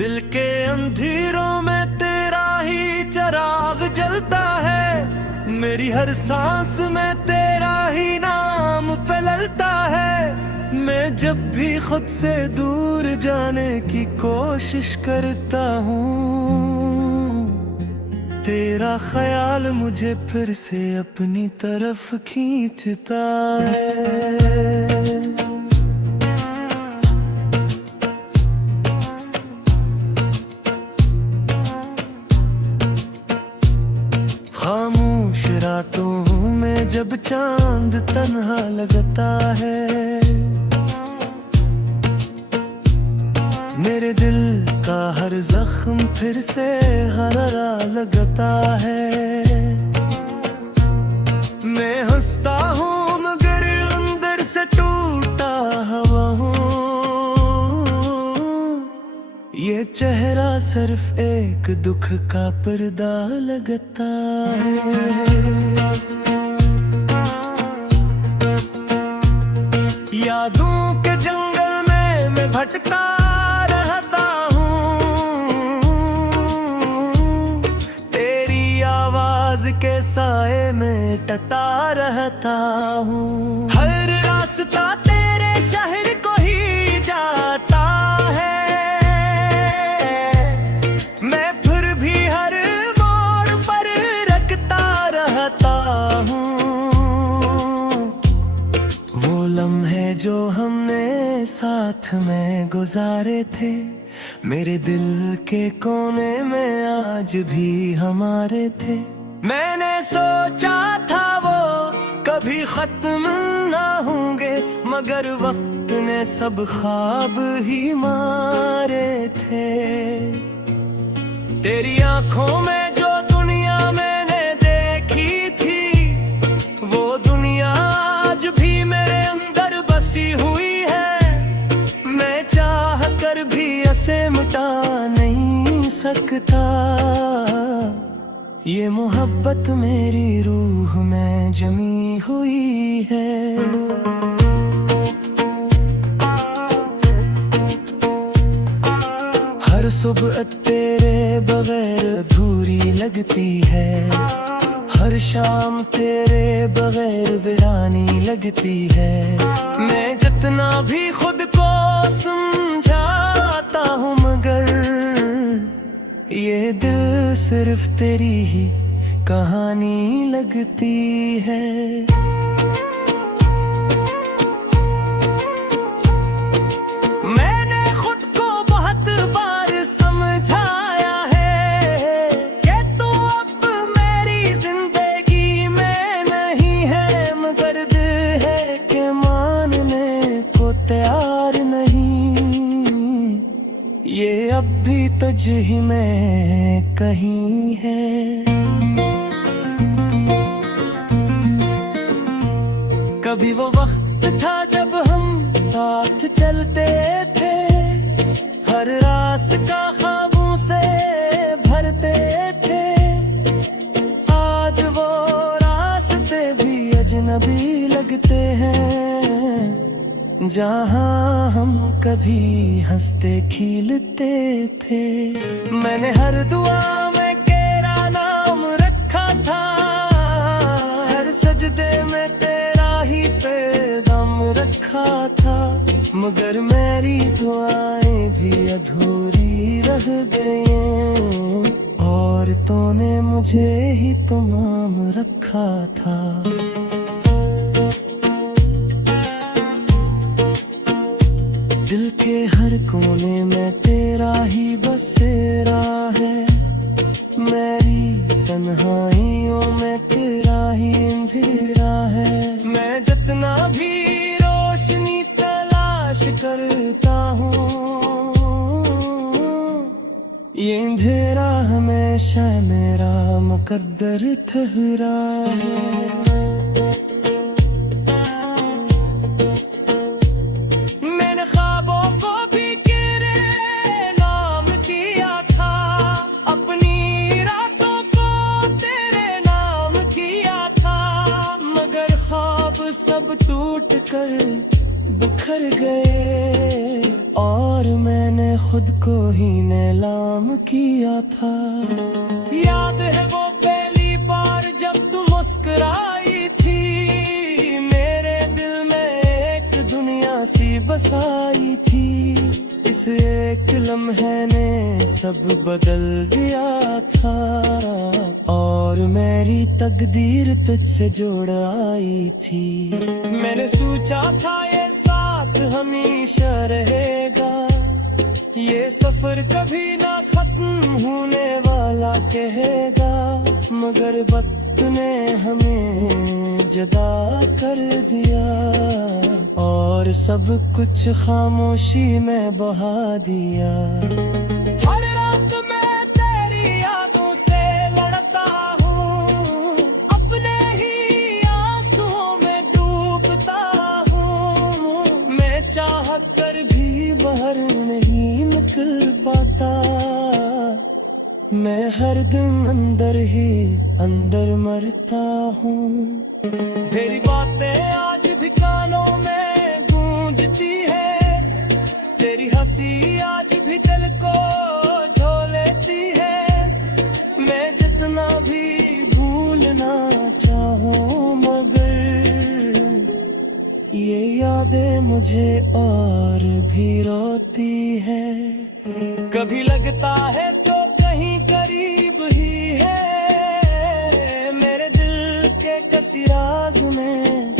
दिल के अंधेरों में तेरा ही चिराग जलता है, मेरी हर सांस में तेरा ही नाम पलता है। मैं जब भी खुद से दूर जाने की कोशिश करता हूँ, तेरा ख्याल मुझे फिर से अपनी तरफ खींचता है। खामोश रातों में जब चांद तन्हा लगता है, मेरे दिल का हर जख्म फिर से हरा लगता है। मैं हंसता हूँ मगर अंदर से टूटा हुआ हूँ, ये चेहरा सिर्फ एक दुख का पर्दा लगता है। यादों के जंगल में मैं भटका रहता हूँ, तेरी आवाज के साए में टटा रहता हूँ। हर रास्ता तेरे शहर को ही जाता है, जो हमने साथ में गुजारे थे, मेरे दिल के कोने में आज भी हमारे थे। मैंने सोचा था वो कभी खत्म ना होंगे, मगर वक्त ने सब ख्वाब ही मारे थे। तेरी आंखों में जो दुनिया मैंने देखी थी, वो दुनिया आज भी मेरे अंदर बसी हुई है। मैं चाह कर भी इसे मिटा नहीं सकता, ये मोहब्बत मेरी रूह में जमी हुई है। हर सुबह तेरे बगैर अधूरी लगती है, हर शाम तेरे बगैर वीरानी लगती है। मैं जितना भी खुद को समझाता हूँ, मगर ये दिल सिर्फ तेरी ही कहानी लगती है। मैंने खुद को बहुत बार समझाया है कि तू अब मेरी जिंदगी में नहीं है, मगर दिल है कि मानने को तैयार नहीं। ये अब भी तुझ ही में कहीं है। कभी वो वक्त था जब हम साथ चलते थे, हर रास्ता ख्वाबों से भरते थे। आज वो रास्ते भी अजनबी लगते हैं, जहाँ हम कभी हंसते खिलते थे। मैंने हर दुआ में तेरा नाम रखा था, हर सजदे में तेरा ही पैगाम रखा था, मगर मेरी दुआएं भी अधूरी रह गई, और तूने मुझे ही तमाम रखा था। दिल के हर कोने में तेरा ही बसेरा है, मेरी तन्हाइयों में तेरा ही अंधेरा है। मैं जितना भी रोशनी तलाश करता हूँ, ये अंधेरा हमेशा मेरा मुकद्दर ठहरा है। सब टूट कर बिखर गए, और मैंने खुद को ही नीलाम किया था। याद है वो पहली बार जब तू मुस्कुराई थी, मेरे दिल में एक दुनिया सी बसाई थी। इस एक लम्हे ने सब बदल दिया था, और मेरी तकदीर तुझसे जोड़ आई थी। मैंने सोचा था ये साथ हमेशा रहेगा, ये सफर कभी ना खत्म होने वाला कहेगा। मगर वक्त ने हमें जुदा कर दिया, और सब कुछ खामोशी में बहा दिया। हर रात मैं तेरी यादों से लड़ता हूँ, अपने ही आंसुओं में डूबता हूँ। मैं चाहत कर भी बाहर नहीं निकल पाता, मैं हर दिन अंदर ही अंदर मरता हूँ। तेरी बातें आज भी कानों में गूंजती है, तेरी हंसी आज भी दिल को झो लेती है। मैं जितना भी भूलना चाहूँ, मगर ये यादें मुझे और भी रोती है। कभी लगता है तो कहीं करीब ही है, मेरे दिल के किसी राज में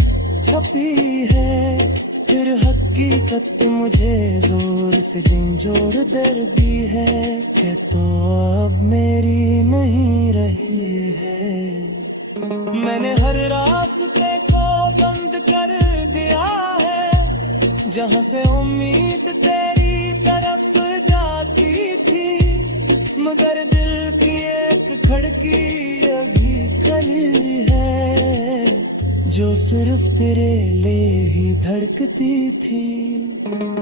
छुपी है। फिर हकीकत मुझे जोर से झंझोड़ दर्दी है, कि तो अब मेरी नहीं रही है। मैंने हर रास्ते को बंद कर दिया है, जहाँ से उम्मीद तेरी तरफ जाती थी। मगर दिल की एक खिड़की अभी खुली है, जो सिर्फ तेरे लिए ही धड़कती थी।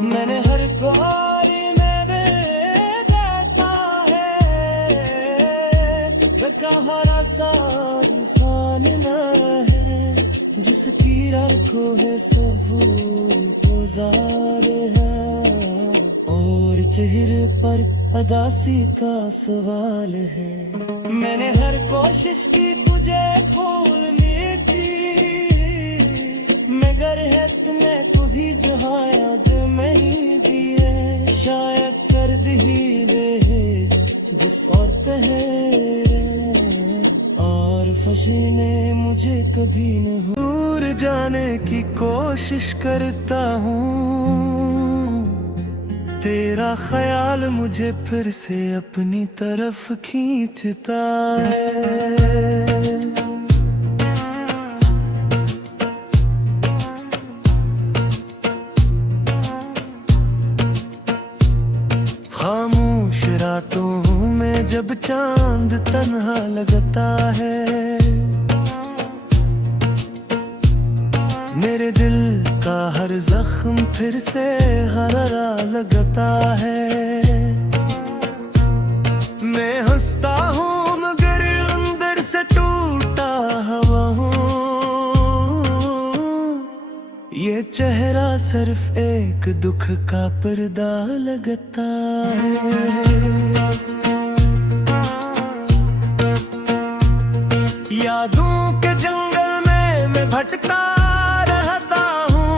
मैंने हर ख्वारी में देता है, कहारा सा इंसान न है, जिसकी राखों है सब गुजार है, और चेहरे पर अदासी का सवाल है। मैंने हर कोशिश की तुझे भूलने की, मगर है तुम्हें कभी जो याद नहीं दी है। शायद कर दी वे बस और तहरे, और फंसी ने मुझे कभी न दूर जाने की कोशिश करता हूँ। तेरा ख्याल मुझे फिर से अपनी तरफ खींचता है। खामोश रातों में जब चांद तन्हा लगता है, मेरे दिल का हर जख्म फिर से हरा लगता है। मैं हंसता हूँ मगर अंदर से टूटा हुआ हूँ, ये चेहरा सिर्फ एक दुख का पर्दा लगता है। यादों के जंगल में मैं भटका रहता हूँ,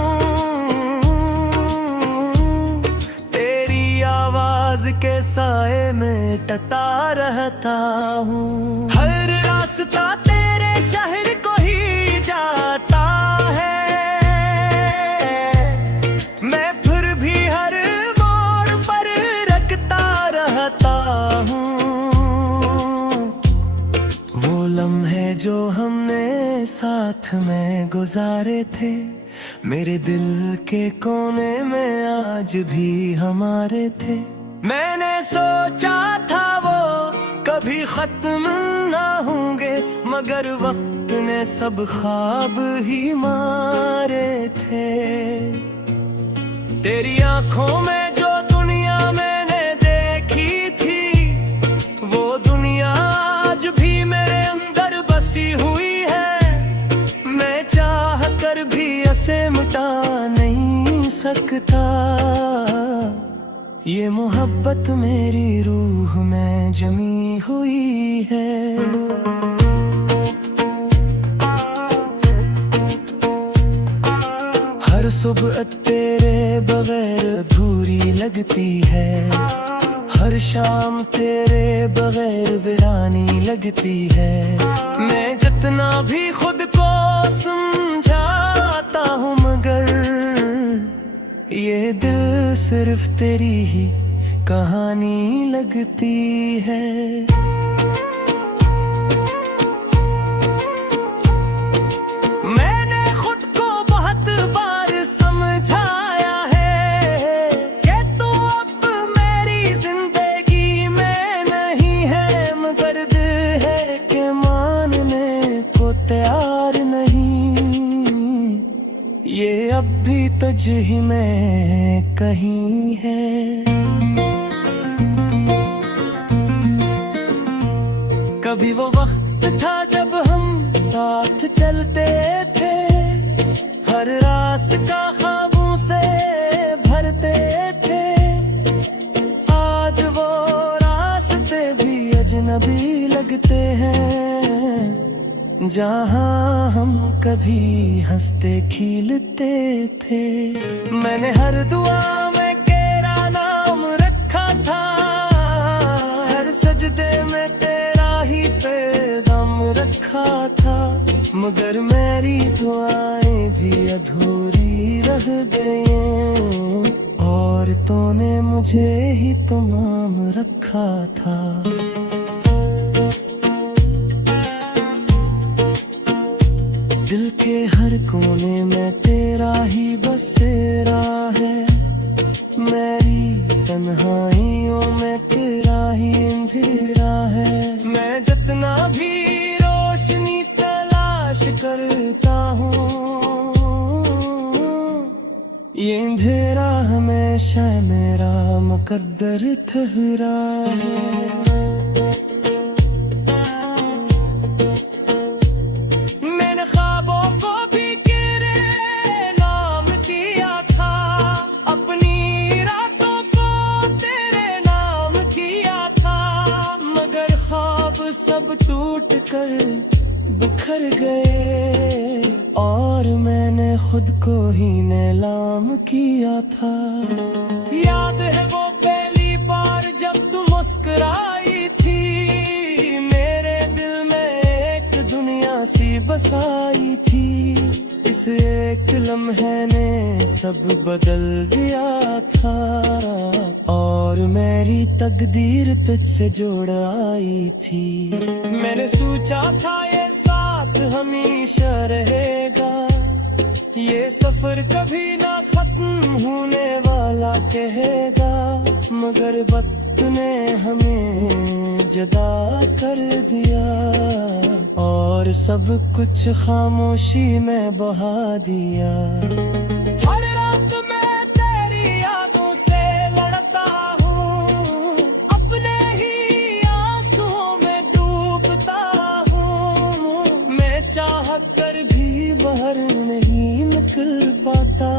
तेरी आवाज के साए में टता रहता हूँ। हर रास्ता तेरे शहर को ही जाता है, मैं फिर भी हर मोड़ पर रखता रहता हूँ। वो लम्हे जो हमने साथ में गुजारे थे, मेरे दिल के कोने में आज भी हमारे थे। मैंने सोचा था वो कभी खत्म ना होंगे, मगर वक्त ने सब ख्वाब ही मारे थे। तेरी आंखों में जो दुनिया मैंने देखी थी, वो दुनिया आज भी मेरे अंदर बसी हुई है। मैं चाह कर भी इसे मिटा नहीं सकता, ये मोहब्बत मेरी रूह में जमी हुई है। हर सुबह तेरे बगैर अधूरी लगती है, हर शाम तेरे बगैर वीरानी लगती है। मैं जितना भी खुद को समझाता हूँ मगर ये दिल सिर्फ तेरी ही कहानी लगती है। मैंने खुद को बहुत बार समझाया है कि तू अब मेरी जिंदगी में नहीं है, मगर दिल है कि मानने को तैयार नहीं। ये अब भी तुझ ही में कहीं है। कभी वो वक्त था जब हम साथ चलते थे, हर रास्ता ख्वाबों से भरते थे। आज वो रास्ते भी अजनबी लगते हैं, जहाँ हम कभी हंसते खिलते थे। मैंने हर दुआ में तेरा नाम रखा था, हर सजदे में तेरा ही पैगाम रखा था, मगर मेरी दुआएं भी अधूरी रह गई और तूने मुझे ही तो नाम रखा था। दिल के हर कोने में तेरा ही बसेरा है, मेरी तन्हाइयों में तेरा ही अंधेरा है। मैं जितना भी रोशनी तलाश करता हूँ, ये अंधेरा हमेशा मेरा मुकद्दर ठहरा है। सब टूट कर बिखर गए और मैंने खुद को ही नीलाम किया था। याद है वो पहली बार जब तू मुस्कुराई थी, मेरे दिल में एक दुनिया सी बसाई थी। इस एक लम्हे ने सब बदल दिया था और मेरी तकदीर तुझसे जोड़ आई थी। मैंने सोचा था ये साथ हमेशा रहेगा, ये सफर कभी ना खत्म होने वाला कहेगा, मगर वक्त ने हमें जुदा कर दिया और सब कुछ खामोशी में बहा दिया। हर रात मैं तेरी यादों से लड़ता हूँ, अपने ही आंसुओं में डूबता हूँ। मैं चाहत कर भी बाहर नहीं निकल पाता,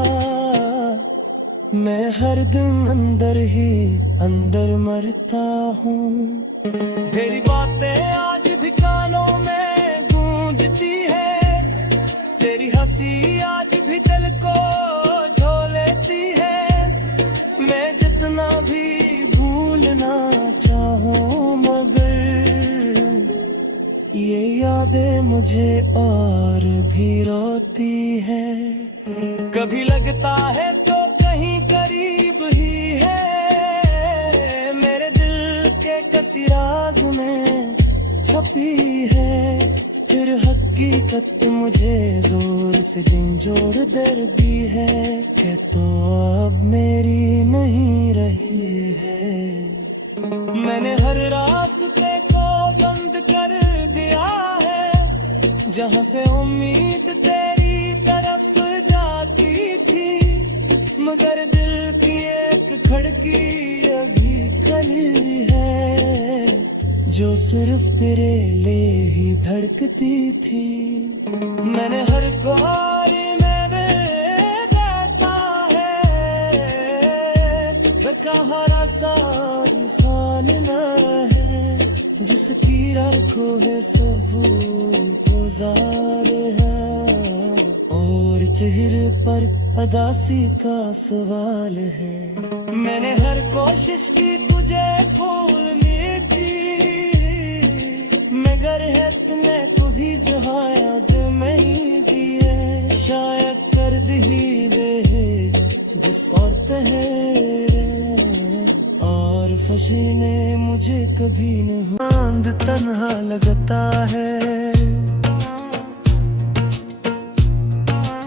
मैं हर दिन अंदर ही अंदर मरता हूँ। तेरी बातें आज भी कानों में गूंजती है, तेरी हंसी आज भी दिल को झो लेती है। मैं जितना भी भूलना चाहूँ मगर ये यादें मुझे और भी रोती है। कभी लगता है तो कहीं करीब ही है, मेरे दिल के किसी राज में छुपी है। फिर हकीकत मुझे जोर से झंझोड़ दर्दी है कि तो अब मेरी नहीं रही है। मैंने हर रास्ते को बंद कर दिया है, जहाँ से उम्मीद तेरी तरफ जाती थी, मगर दिल की एक खिड़की अभी खुली है जो सिर्फ तेरे लिए ही धड़कती थी। मैंने हर ख्वारी में देता है कहा सा इंसान न है जिसकी राखों है सब गुजार है, और चेहरे पर अदासी का सवाल है। मैंने हर कोशिश की तुझे भूलने की, मगर है तुम्हें कभी जो याद नहीं दी है। शायद कर दी रे बस और तहरे, और फसी ने मुझे कभी न चांद तन्हा लगता है।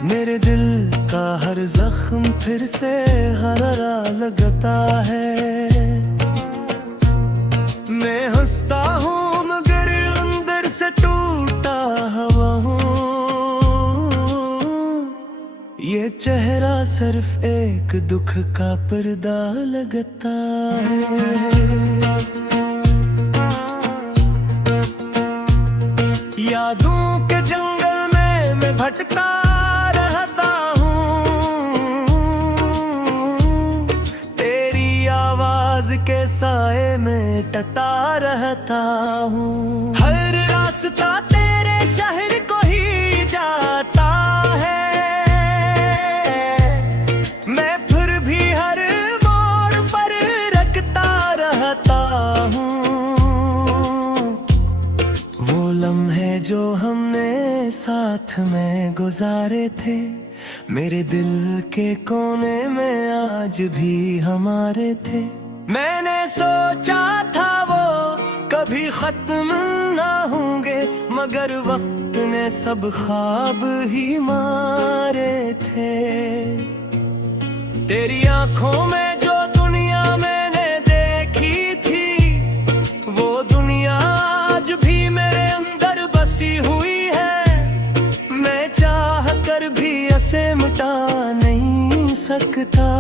मेरे दिल का हर जख्म फिर से हरा लगता है। मैं हंसता हूँ मगर अंदर से टूटा हुआ हूँ। ये चेहरा सिर्फ एक दुख का पर्दा लगता है। यादों के जंगल में मैं भटका रहता हूँ, तेरी आवाज के साए में टता रहता हूँ। हर रास्ता तेरे शहर को ही जाता है, मैं फिर भी हर मोड़ पर रखता रहता हूँ। वो लम्हे जो हमने साथ में गुजारे थे, मेरे दिल के कोने में आज भी हमारे थे। मैंने सोचा था वो कभी खत्म ना होंगे, मगर वक्त ने सब ख्वाब ही मारे थे। तेरी आंखों में जो दुनिया मैंने देखी थी, वो दुनिया आज भी मेरे अंदर बसी हुई है। मैं चाह कर भी इसे मिटा नहीं सकता।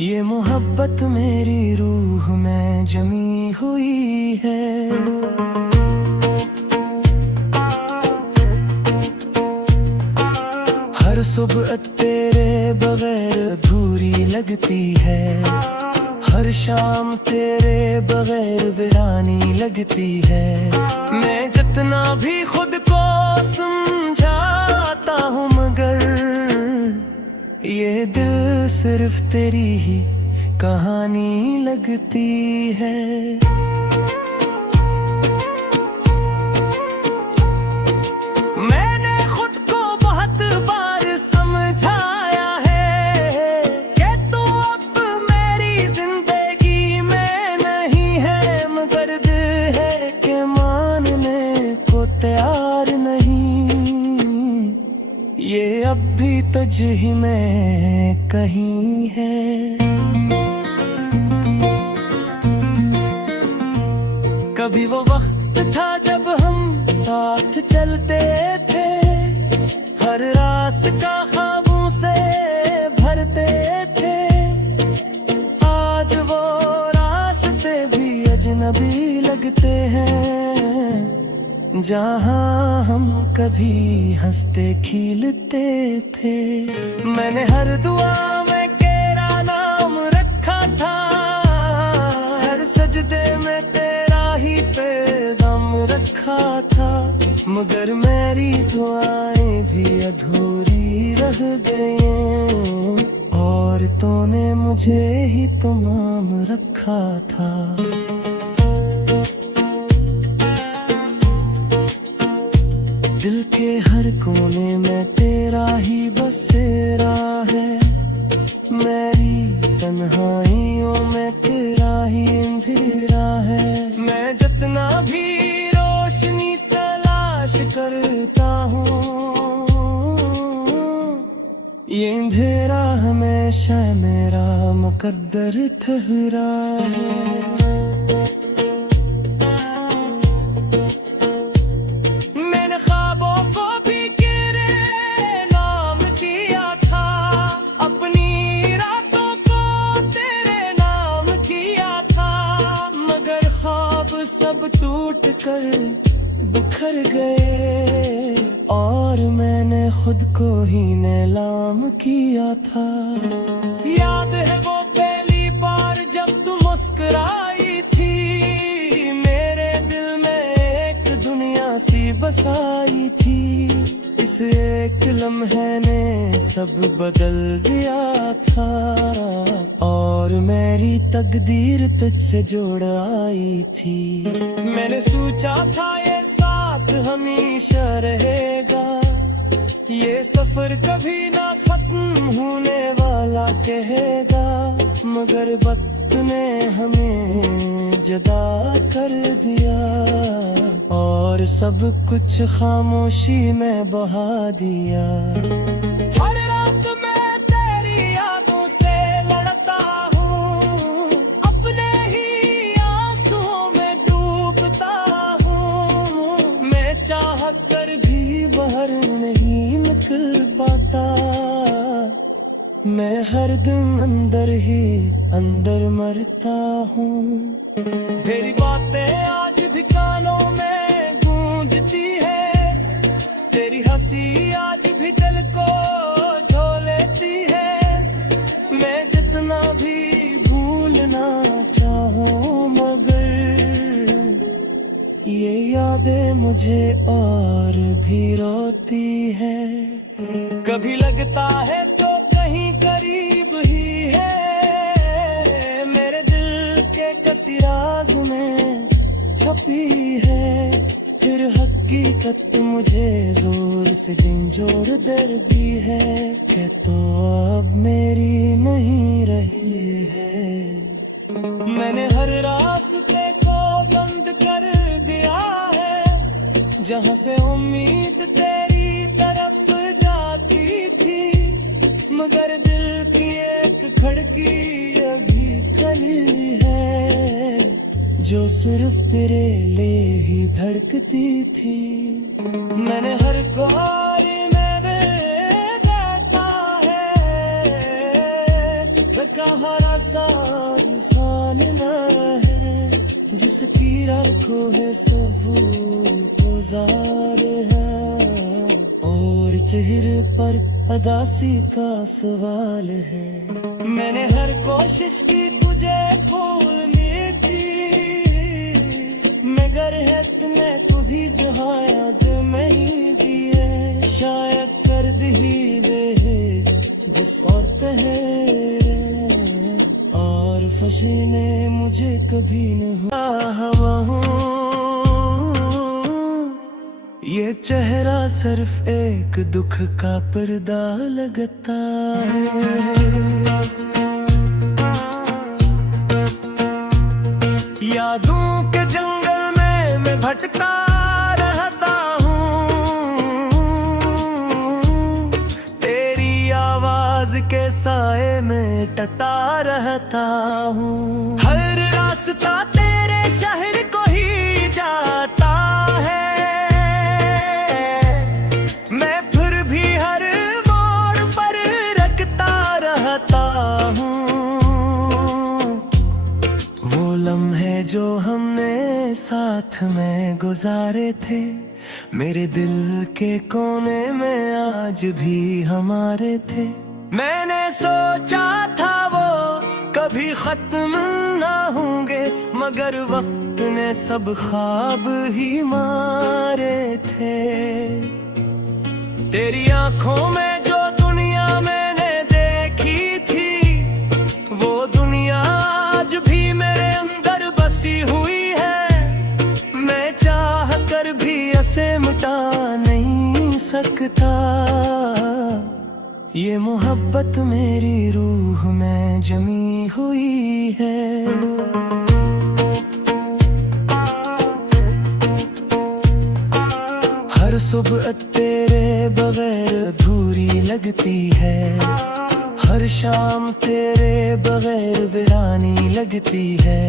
ये मोहब्बत मेरी रूह में जमी हुई है। हर सुबह तेरे बगैर अधूरी लगती है, हर शाम तेरे बगैर वीरानी लगती है। मैं जितना भी खुद को समझाता हूँ, मगर ये दिल सिर्फ तेरी ही कहानी लगती है। मैंने खुद को बहुत बार समझाया है कि तू अब मेरी जिंदगी में नहीं है, मगर दिल है कि मानने को तैयार नहीं। ये अब भी तुझ में कहीं है। कभी वो वक्त था जब हम साथ चलते थे, हर रास्ता ख्वाबों से भरते थे। आज वो रास्ते भी अजनबी लगते हैं, जहाँ हम कभी हंसते खिलते थे। मैंने हर दुआ में तेरा नाम रखा था, हर सजदे में तेरा ही पैगाम रखा था, मगर मेरी दुआएं भी अधूरी रह गई, और तूने मुझे ही तमाम रखा था। दिल के हर कोने में तेरा ही बसेरा है, मेरी तन्हाइयों में तेरा ही अंधेरा है। मैं जितना भी रोशनी तलाश करता हूँ, ये अंधेरा हमेशा मेरा मुकद्दर ठहरा है। सब टूट कर बिखर गए, और मैंने खुद को ही नीलाम किया था। याद है वो पहली बार बसाई थी। इस एक लम्हे ने सब बदल दिया था, और मेरी तकदीर तुझसे जोड़ आई थी। मैंने सोचा था ये साथ हमेशा रहेगा, ये सफर कभी ना खत्म होने वाला कहेगा। मगर वक्त ने हमें जुदा कर दिया, और सब कुछ खामोशी में बहा दिया। हर रात मैं तेरी यादों से लड़ता हूँ, अपने ही आंसुओं में डूबता हूँ। मैं चाहत कर भी बाहर नहीं निकल पाता, मैं हर दिन अंदर ही अंदर मरता हूँ। तेरी बातें आज भी कानों में गूंजती है, तेरी हंसी आज भी दिल को झो लेती है। मैं जितना भी भूलना चाहूँ, मगर ये यादें मुझे और भी रोती है। कभी लगता है तो कहीं करीब ही है, मेरे दिल के किसी राज में छपी है। फिर हकीकत मुझे जोर से झंझोड़ दर्दी है, कि तो अब मेरी नहीं रही है। मैंने हर रास्ते को बंद कर दिया है, जहाँ से उम्मीद तेरी तरफ जाती थी। मगर दिल की एक खिड़की अभी खुली है, जो सिर्फ तेरे लिए ही धड़कती थी। मैंने हर ख्वारी में देखा है, कहाँ सा इंसान न है, जिसकी राखों है सबूत गुजार है, और चेहरे पर अदासी का सवाल है। मैंने हर कोशिश की तुझे भूलने की, मगर है तुम्हें तू भी जो याद नहीं दिए। शायद कर दी वे बस और तहरे, और फशी ने मुझे कभी न हवा हूँ। ये चेहरा सिर्फ एक दुख का पर्दा लगता है। यादों के जंगल में मैं भटका रहता हूँ, तेरी आवाज के साए में टता रहता हूँ। हर रास्ता तेरे शहर को ही जाता है, मैं फिर भी हर मोड़ पर रखता रहता हूँ। वो लम्हे जो हमने साथ में गुजारे थे, मेरे दिल के कोने में आज भी हमारे थे। मैंने सोचा था वो कभी खत्म ना होंगे, मगर वक्त ने सब ख्वाब ही मारे थे। तेरी आंखों में जो दुनिया मैंने देखी थी, वो दुनिया आज भी मेरे अंदर बसी हुई है। मैं चाह कर भी इसे मिटा नहीं सकता, ये मोहब्बत मेरी रूह में जमी हुई है। हर सुबह तेरे बगैर अधूरी लगती है, हर शाम तेरे बगैर वीरानी लगती है।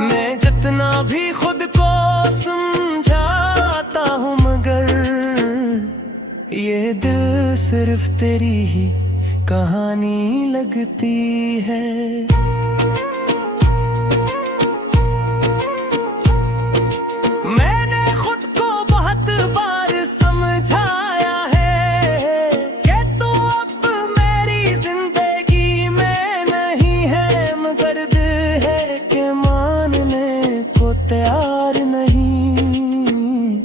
मैं जितना भी खुद को समझाता हूँ, मगर ये दिल सिर्फ तेरी ही कहानी लगती है। मैंने खुद को बहुत बार समझाया है कि तू अब मेरी जिंदगी में नहीं है, मगर दिल है कि मानने को तैयार नहीं।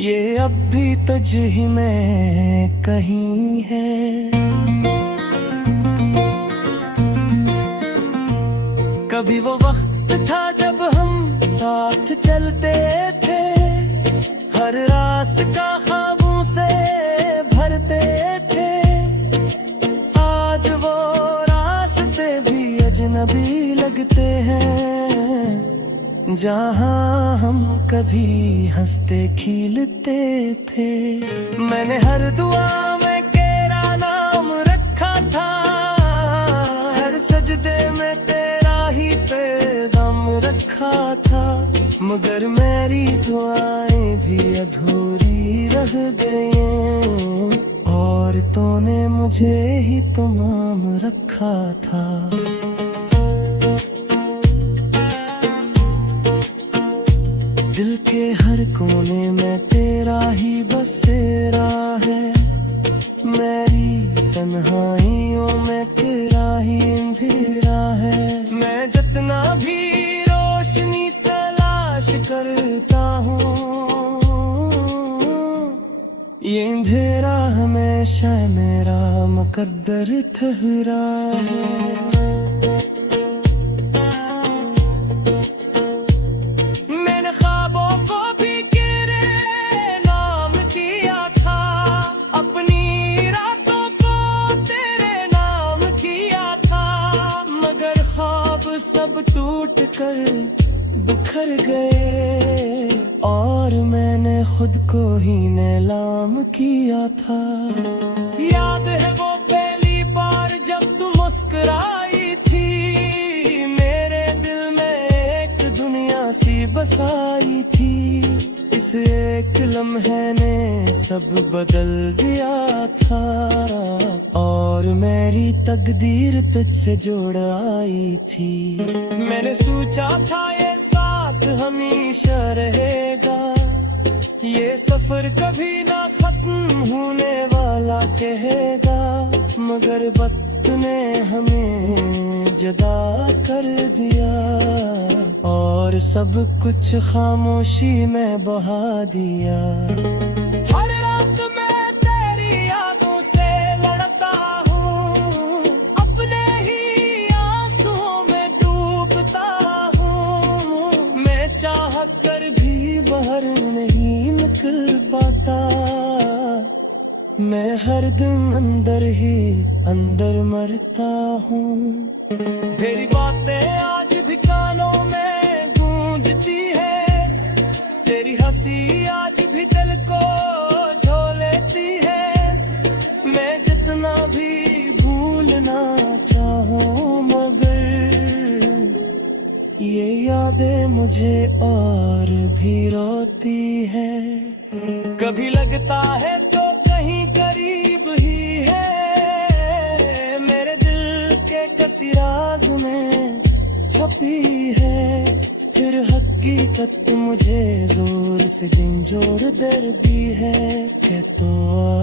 ये अब तुझ ही में कहीं है। कभी वो वक्त था जब हम साथ चलते थे, हर रास्ता ख्वाबों से भरते थे। आज वो रास्ते भी अजनबी लगते हैं, जहाँ हम कभी हंसते खिलते थे। मैंने हर दुआ में तेरा नाम रखा था, हर सजदे में तेरा ही पैगाम रखा था। मगर मेरी दुआएं भी अधूरी रह गई, और तूने मुझे ही तमाम रखा था। दिल के हर कोने में तेरा ही बसेरा है, मेरी तन्हाइयों में तेरा ही अंधेरा है। मैं जितना भी रोशनी तलाश करता हूँ, ये अंधेरा हमेशा मेरा मुकद्दर ठहरा है। मैंने ख्वाबों को भी तेरे नाम किया था, अपनी रातों को तेरे नाम किया था। मगर ख्वाब सब टूट कर बिखर गए, और मैंने खुद को ही नीलाम किया था। याद है वो पहली बार जब तू मुस्कुराई थी, मेरे दिल में एक दुनिया सी बसाई थी। इस एक लम्हे ने सब बदल दिया था, और मेरी तकदीर तुझसे जोड़ आई थी। मैंने सोचा था ये साथ हमेशा रहेगा, ये सफर कभी ना खत्म होने वाला कहेगा। मगर वक्त ने हमें जुदा कर दिया, और सब कुछ खामोशी में बहा दिया। हर रात मैं तेरी यादों से लड़ता हूँ, अपने ही आंसुओं में डूबता हूँ। मैं चाहत कर भी बाहर नहीं निकल पाता, मैं हर दिन अंदर ही अंदर मरता हूँ। तेरी बातें आज भी कानों में गूंजती है, तेरी हंसी आज भी दिल को झो लेती है। मैं जितना भी भूलना चाहूँ, मगर ये यादें मुझे और भी रोती है। कभी लगता है तो कहीं करीब ही है, मेरे दिल के किसी राज में छुपी है। फिर हकीकत मुझे जोर से झंझोड़ दर्दी है, कि तो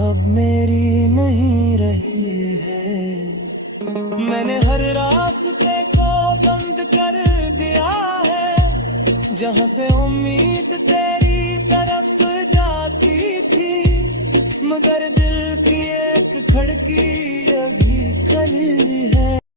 अब मेरी नहीं रही है। मैंने हर रास्ते को बंद कर दिया है, जहाँ से उम्मीद तेरी तरफ जाती थी। मगर दिल की एक खिड़की अभी खुली है,